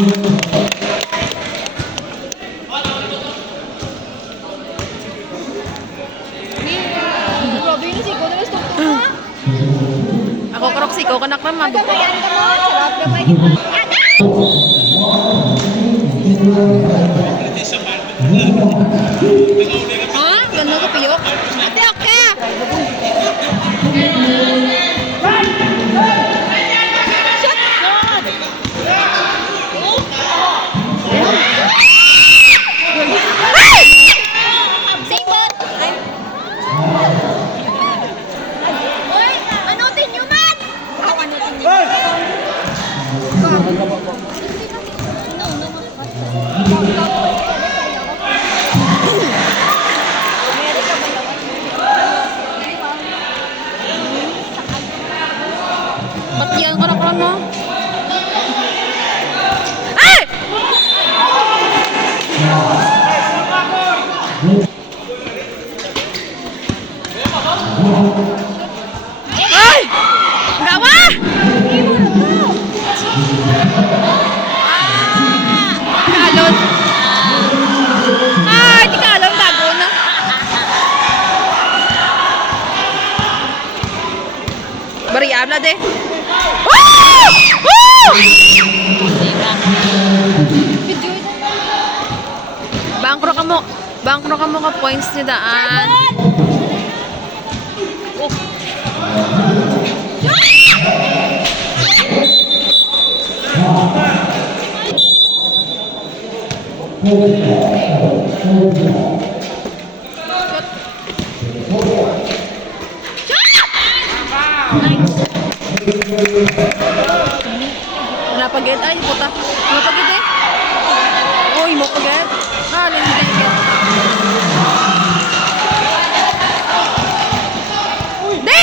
Ako Crocs, ikaw kanak naman. Magkakayan ka mo. Sarap gamay kita. Ha? Ganda ko piyok? Ate, okay. Sipot. Uy, anutin nyo man. Anutin nyo. Ba't yan ko na mo? Ay! Ay! Gawa! Kalon. Ay, di kalon. Gago na. Bari, habla de. Woo! Woo! Bangkro ka mo ka points ni daan. Napagit ay puta. Napagit eh. Uy, mo pagit. Ah, hindi ka. Di!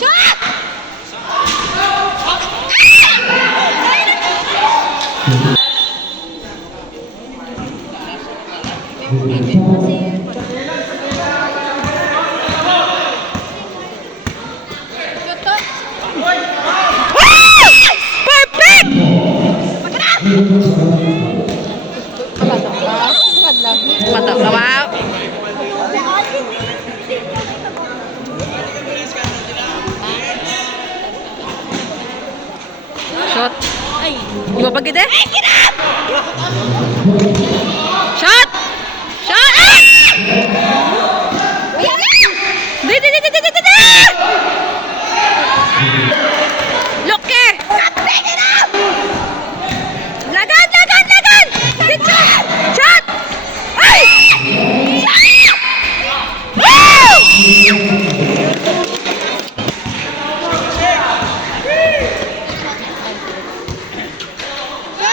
Shot! Perfect! Mata ka ba? Shot. Ay, di ba pagid eh? Shot! Shot! Ay! Di! Loke! Lagan! Good shot! Shot! Ay! Woo!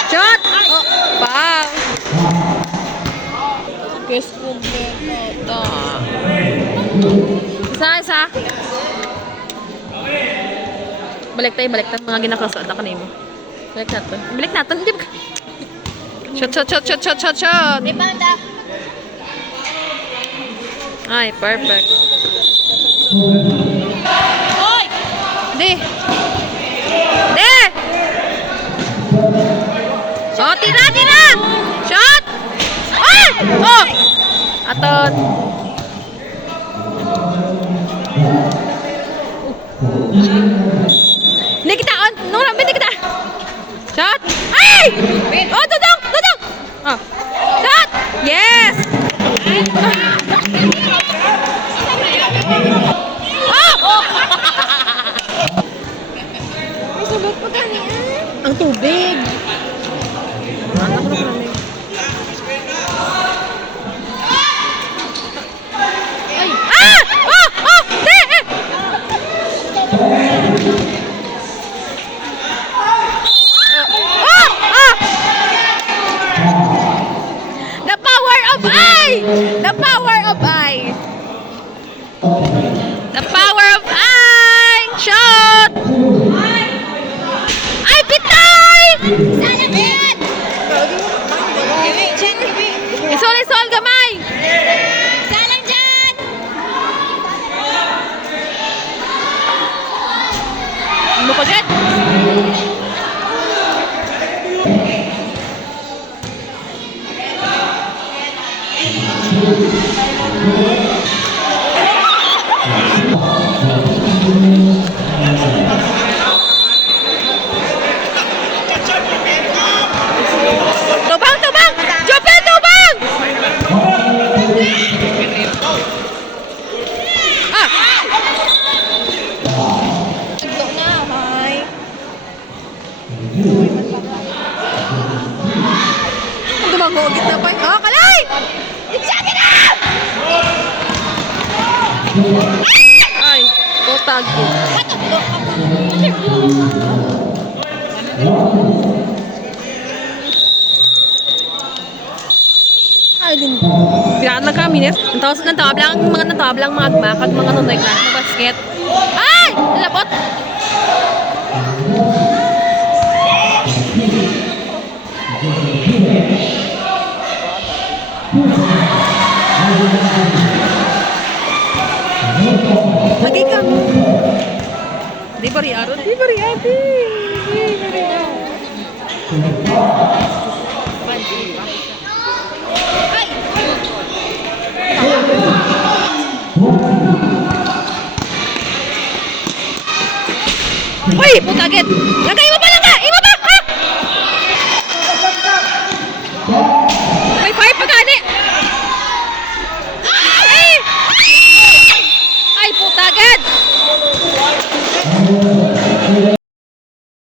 Shot! Oh, bang! Guess kompleto. Isa. Balik tayo. Mga ginakasad na kanimo. Balik natin. Hindi ba? Shot. Di banda. Ay, perfect. Oy! Di! Oh, tira! Shot! Ay! Oh! Aton. Hindi kita! Nung hindi kita! Shot! Ay! Oh, dudong! Oh. Shot! Yes! Oh! Sulot po kani Ang tubig. Ay! Ah! Oh! Di! The power of I! The power of I! The power of I! Shot! Ay, pitay! Ay, putag. Patutlo ka pa. Ay, din. Pirahan lang kami, Nes. Nantablang, mga nantablang, mga agmakag, mga nunay ka sa basket. Ay! Labot! Lagi ka. Di ba riyado? Di ba riyado? Ay! Uy! Putagit! Lagay